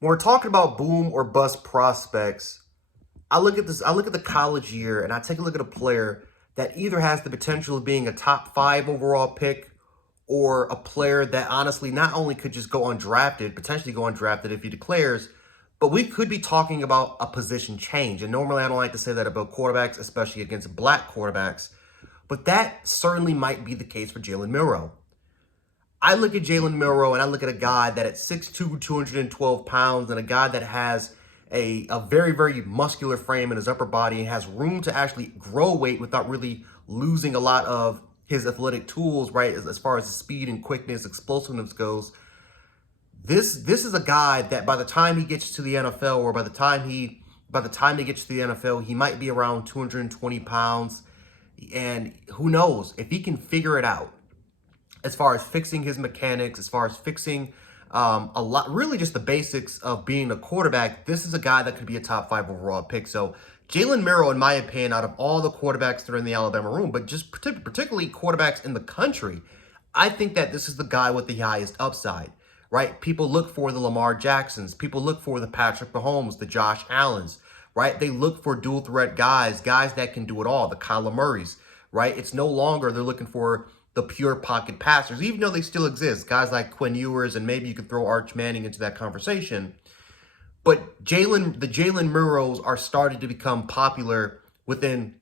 When we're talking about boom or bust prospects, I look at this, I look at the college year and I take a look at a player that either has the potential of being a top 5 overall pick or a player that honestly not only could just go undrafted, potentially go undrafted if he declares, but we could be talking about a position change. And normally I don't like to say that about quarterbacks, especially against black quarterbacks, but that certainly might be the case for Jalen Milroe. I look at Jalen Milroe and I look at a guy that at 6'2", 212 pounds, and a guy that has a very, very muscular frame in his upper body and has room to actually grow weight without really losing a lot of his athletic tools, right? As far as the speed and quickness, explosiveness goes. This is a guy that by the time he gets to the NFL, or by the time he gets to the NFL, he might be around 220 pounds. And who knows if he can figure it out as far as fixing his mechanics, as far as fixing a lot, really just the basics of being a quarterback. This is a guy that could be a top 5 overall pick. So Jalen Milroe, in my opinion, out of all the quarterbacks that are in the Alabama room, but just particularly quarterbacks in the country, I think that this is the guy with the highest upside, right? People look for the Lamar Jacksons. People look for the Patrick Mahomes, the Josh Allens, right? They look for dual threat guys that can do it all, the Kyler Murrays, right? It's no longer they're looking for the pure pocket passers, even though they still exist. Guys like Quinn Ewers, and maybe you could throw Arch Manning into that conversation. But the Jalen Milroes are starting to become popular within,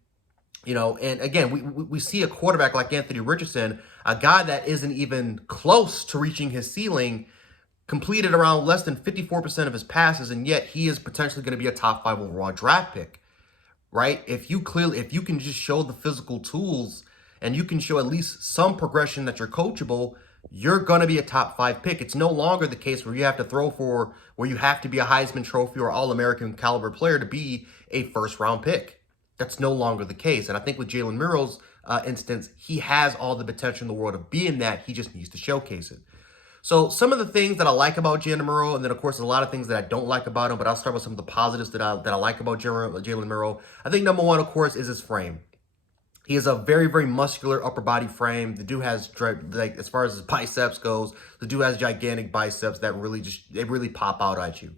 and again, we see a quarterback like Anthony Richardson, a guy that isn't even close to reaching his ceiling, completed around less than 54% of his passes, and yet he is potentially going to be a top 5 overall draft pick, right? If you can just show the physical tools and you can show at least some progression that you're coachable, you're going to be a top 5 pick. It's no longer the case where you have to be a Heisman Trophy or All-American caliber player to be a first-round pick. That's no longer the case. And I think with Jalen Milroe's instance, he has all the potential in the world of being that. He just needs to showcase it. So some of the things that I like about Jalen Milroe, and then of course a lot of things that I don't like about him, but I'll start with some of the positives that I like about Jalen Milroe. I think number one, of course, is his frame. He has a very, very muscular upper body frame. The dude has, like, as far as his biceps goes, the dude has gigantic biceps that really pop out at you,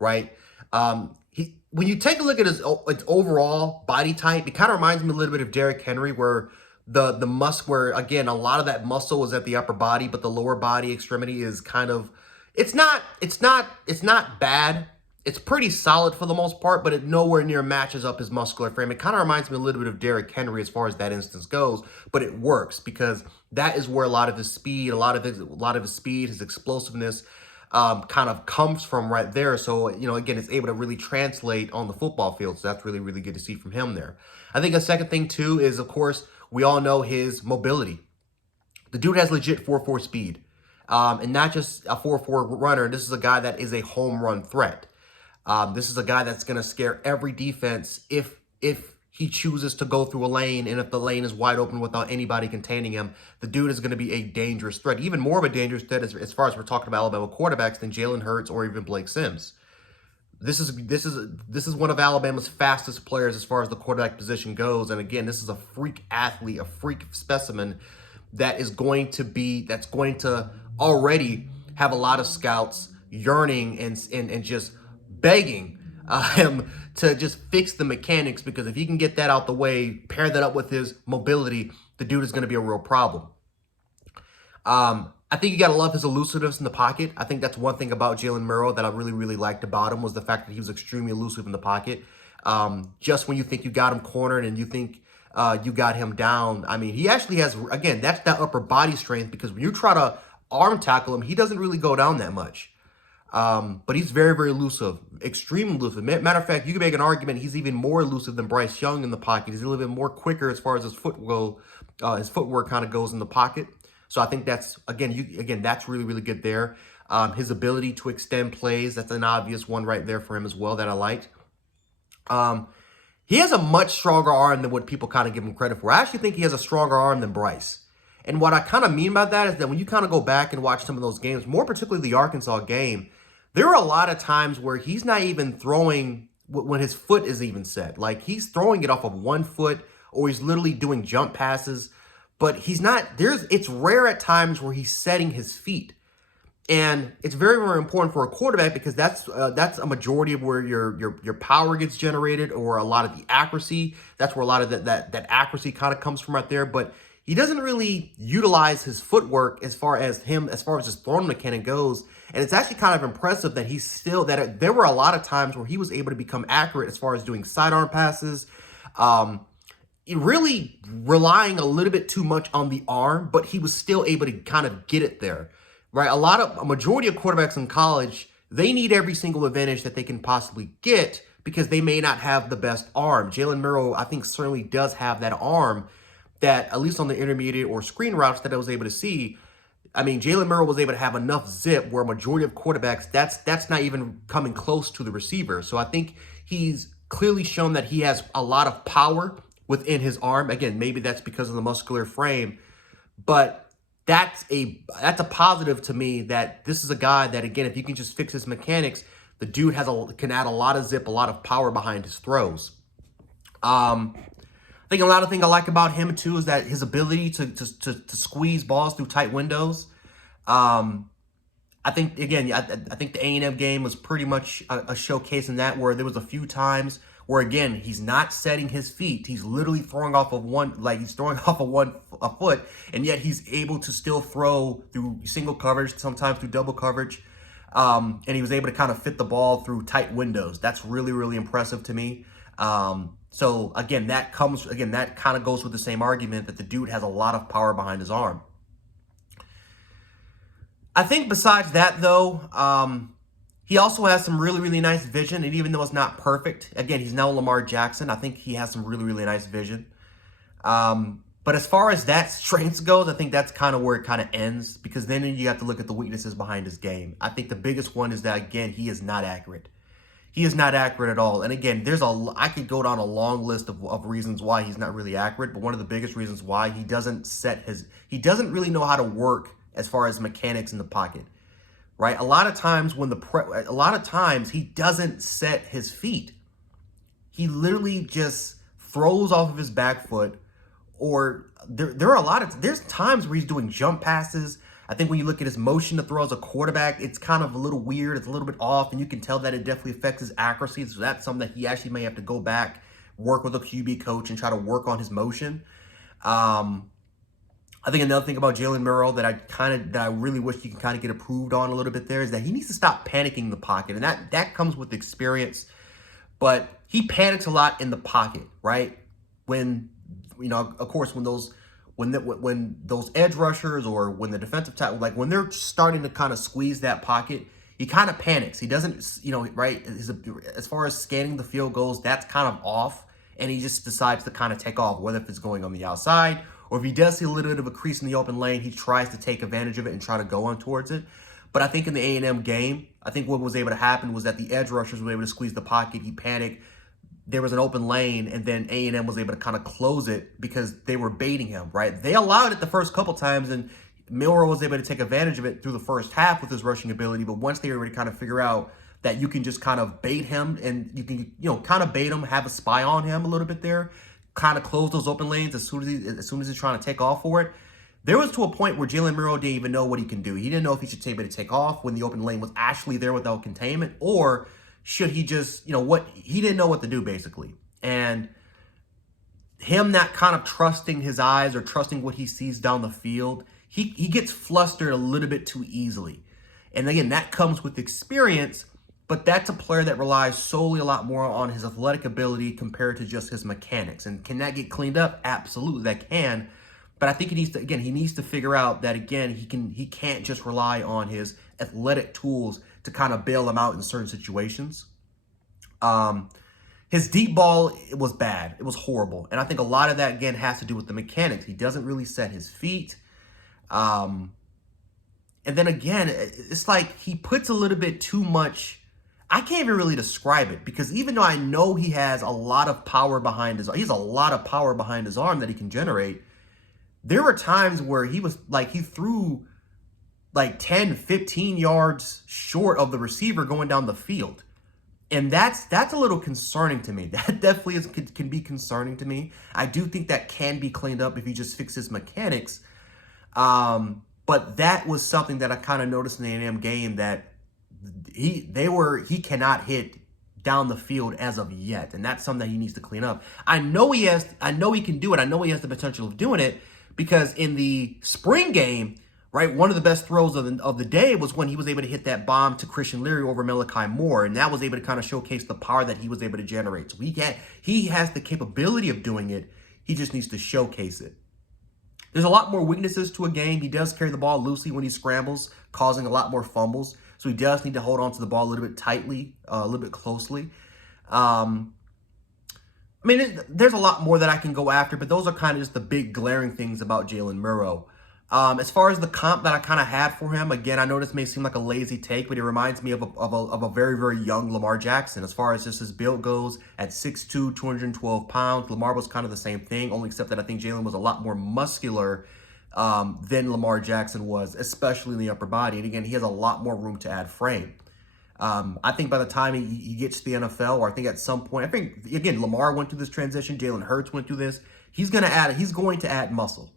right? When you take a look at his overall body type, it kind of reminds me a little bit of Derrick Henry, where where again a lot of that muscle is at the upper body, but the lower body extremity is kind of, it's not bad. It's pretty solid for the most part, but it nowhere near matches up his muscular frame. It kind of reminds me a little bit of Derrick Henry as far as that instance goes, but it works because that is where a lot of his speed, his explosiveness kind of comes from right there. So, again, it's able to really translate on the football field. So that's really, really good to see from him there. I think a second thing too is, of course, we all know his mobility. The dude has legit 4.4 speed, and not just a 4.4 runner. This is a guy that is a home run threat. This is a guy that's going to scare every defense if he chooses to go through a lane, and if the lane is wide open without anybody containing him, the dude is going to be a dangerous threat, even more of a dangerous threat as far as we're talking about Alabama quarterbacks than Jalen Hurts or even Blake Sims. This is one of Alabama's fastest players as far as the quarterback position goes, and again, this is a freak athlete, a freak specimen that's going to already have a lot of scouts yearning and just begging him to just fix the mechanics, because if he can get that out the way, pair that up with his mobility, the dude is going to be a real problem. I think you got to love his elusiveness in the pocket. I think that's one thing about Jalen Milroe that I really, really liked about him, was the fact that he was extremely elusive in the pocket. Just when you think you got him cornered and you think you got him down, I mean, he actually has, again, that's that upper body strength, because when you try to arm tackle him, he doesn't really go down that much. But he's very, very elusive, extremely elusive. Matter of fact, you can make an argument he's even more elusive than Bryce Young in the pocket. He's a little bit more quicker as far as his footwork kind of goes in the pocket. So I think that's, that's really, really good there. His ability to extend plays, that's an obvious one right there for him as well that I liked. He has a much stronger arm than what people kind of give him credit for. I actually think he has a stronger arm than Bryce. And what I kind of mean by that is that when you kind of go back and watch some of those games, more particularly the Arkansas game, there are a lot of times where he's not even throwing when his foot is even set. Like, he's throwing it off of one foot, or he's literally doing jump passes, but he's not, it's rare at times where he's setting his feet. And it's very, very important for a quarterback because that's a majority of where your power gets generated, or a lot of the accuracy. That's where a lot of that accuracy kind of comes from right there. But he doesn't really utilize his footwork as far as his throwing mechanic goes. And it's actually kind of impressive that there were a lot of times where he was able to become accurate as far as doing sidearm passes. Really relying a little bit too much on the arm, but he was still able to kind of get it there, right? A majority of quarterbacks in college, they need every single advantage that they can possibly get because they may not have the best arm. Jalen Milroe, I think, certainly does have that arm that, at least on the intermediate or screen routes that I was able to see, I mean, Jalen Milroe was able to have enough zip where a majority of quarterbacks, that's not even coming close to the receiver. So I think he's clearly shown that he has a lot of power within his arm. Again, maybe that's because of the muscular frame, but that's a positive to me, that this is a guy that, again, if you can just fix his mechanics, the dude can add a lot of zip, a lot of power behind his throws. I think another thing I like about him too is that his ability to squeeze balls through tight windows. I think, again, I think the A&M game was pretty much a showcase in that, where there was a few times where, again, he's not setting his feet. He's literally throwing off of a foot, and yet he's able to still throw through single coverage, sometimes through double coverage. And he was able to kind of fit the ball through tight windows. That's really, really impressive to me. So again, that kind of goes with the same argument that the dude has a lot of power behind his arm. I think besides that, though, he also has some really, really nice vision. And even though it's not perfect, again, he's no Lamar Jackson. I think he has some really, really nice vision. But as far as that strength goes, I think that's kind of where it kind of ends, because then you have to look at the weaknesses behind his game. I think the biggest one is that, again, he is not accurate. He is not accurate at all. And again, I could go down a long list of reasons why he's not really accurate, but one of the biggest reasons why he doesn't really know how to work as far as mechanics in the pocket, right? A lot of times he doesn't set his feet. He literally just throws off of his back foot, or there's times where he's doing jump passes. I think when you look at his motion to throw as a quarterback, it's kind of a little weird. It's a little bit off, and you can tell that it definitely affects his accuracy. So that's something that he actually may have to go back, work with a QB coach, and try to work on his motion. I think another thing about Jalen Milroe that I really wish he can kind of get approved on a little bit there is that he needs to stop panicking in the pocket, and that comes with experience. But he panics a lot in the pocket, right? When, of course, when those edge rushers, or when the defensive tackle, like when they're starting to kind of squeeze that pocket, he kind of panics. He doesn't, right? As far as scanning the field goes, that's kind of off, and he just decides to kind of take off, whether if it's going on the outside, or if he does see a little bit of a crease in the open lane, he tries to take advantage of it and try to go on towards it. But I think in the A&M game, I think what was able to happen was that the edge rushers were able to squeeze the pocket. He panicked. There was an open lane, and then A&M was able to kind of close it because they were baiting him, right? They allowed it the first couple times, and Milroe was able to take advantage of it through the first half with his rushing ability. But once they were able to kind of figure out that you can just kind of bait him, and you can, kind of bait him, have a spy on him a little bit there, kind of close those open lanes as soon as he's trying to take off for it. There was to a point where Jalen Milroe didn't even know what he can do. He didn't know if he should be able to take off when the open lane was actually there without containment, or should he just, he didn't know what to do, basically. And him not kind of trusting his eyes or trusting what he sees down the field, he gets flustered a little bit too easily. And again, that comes with experience, but that's a player that relies solely a lot more on his athletic ability compared to just his mechanics. And can that get cleaned up? Absolutely, that can. But I think he needs to figure out that, again, he can't just rely on his athletic tools to kind of bail him out in certain situations. His deep ball, it was bad. It was horrible. And I think a lot of that, again, has to do with the mechanics. He doesn't really set his feet. And then again, it's like he puts a little bit too much. I can't even really describe it, because even though I know he has a lot of power behind his arm, that he can generate, there were times where he threw like 10, 15 yards short of the receiver going down the field. And that's a little concerning to me. That definitely can be concerning to me. I do think that can be cleaned up if he just fixes mechanics. But that was something that I kind of noticed in the A&M game, that he cannot hit down the field as of yet, and that's something that he needs to clean up. I know he can do it. I know he has the potential of doing it, because in the spring game, right, one of the best throws of the day was when he was able to hit that bomb to Christian Leary over Malachi Moore, and that was able to kind of showcase the power that he was able to generate. So he has the capability of doing it. He just needs to showcase it. There's a lot more weaknesses to a game. He does carry the ball loosely when he scrambles, causing a lot more fumbles. So he does need to hold on to the ball a little bit tightly, a little bit closely. There's a lot more that I can go after, but those are kind of just the big glaring things about Jalen Milroe. As far as the comp that I kind of had for him, again, I know this may seem like a lazy take, but it reminds me of a very, very young Lamar Jackson. As far as just his build goes, at 6'2", 212 pounds, Lamar was kind of the same thing, only except that I think Jalen was a lot more muscular than Lamar Jackson was, especially in the upper body. And again, he has a lot more room to add frame. I think by the time he gets to the NFL, or I think at some point, I think, again, Lamar went through this transition, Jalen Hurts went through this, he's going to add muscle.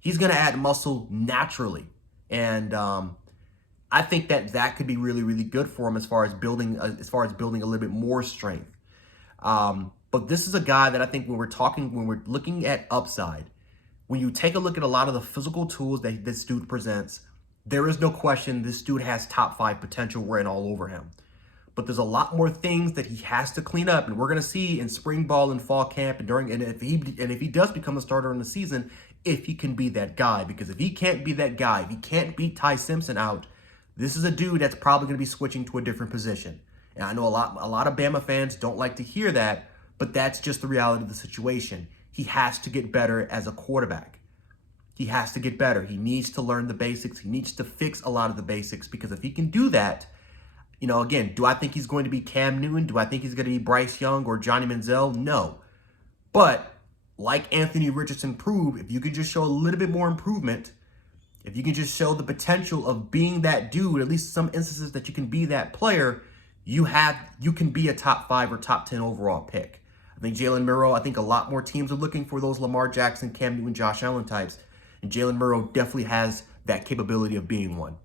He's going to add muscle naturally. And I think that could be really, really good for him as far as building a little bit more strength. But this is a guy that I think when we're looking at upside, when you take a look at a lot of the physical tools that this dude presents, there is no question this dude has top 5 potential written all over him. But there's a lot more things that he has to clean up, and we're going to see in spring ball and fall camp, and if he does become a starter in the season, if he can be that guy. Because if he can't be that guy, if he can't beat Ty Simpson out, this is a dude that's probably going to be switching to a different position. And I know a lot of Bama fans don't like to hear that, but that's just the reality of the situation. He has to get better as a quarterback. He has to get better. He needs to learn the basics. He needs to fix a lot of the basics, because if he can do that, again, do I think he's going to be Cam Newton? Do I think he's going to be Bryce Young or Johnny Manziel? No. But like Anthony Richardson proved, if you can just show a little bit more improvement, if you can just show the potential of being that dude, at least some instances that you can be that player, you can be a top 5 or top 10 overall pick. I think Jalen Milroe, I think a lot more teams are looking for those Lamar Jackson, Cam Newton, Josh Allen types. And Jalen Milroe definitely has that capability of being one.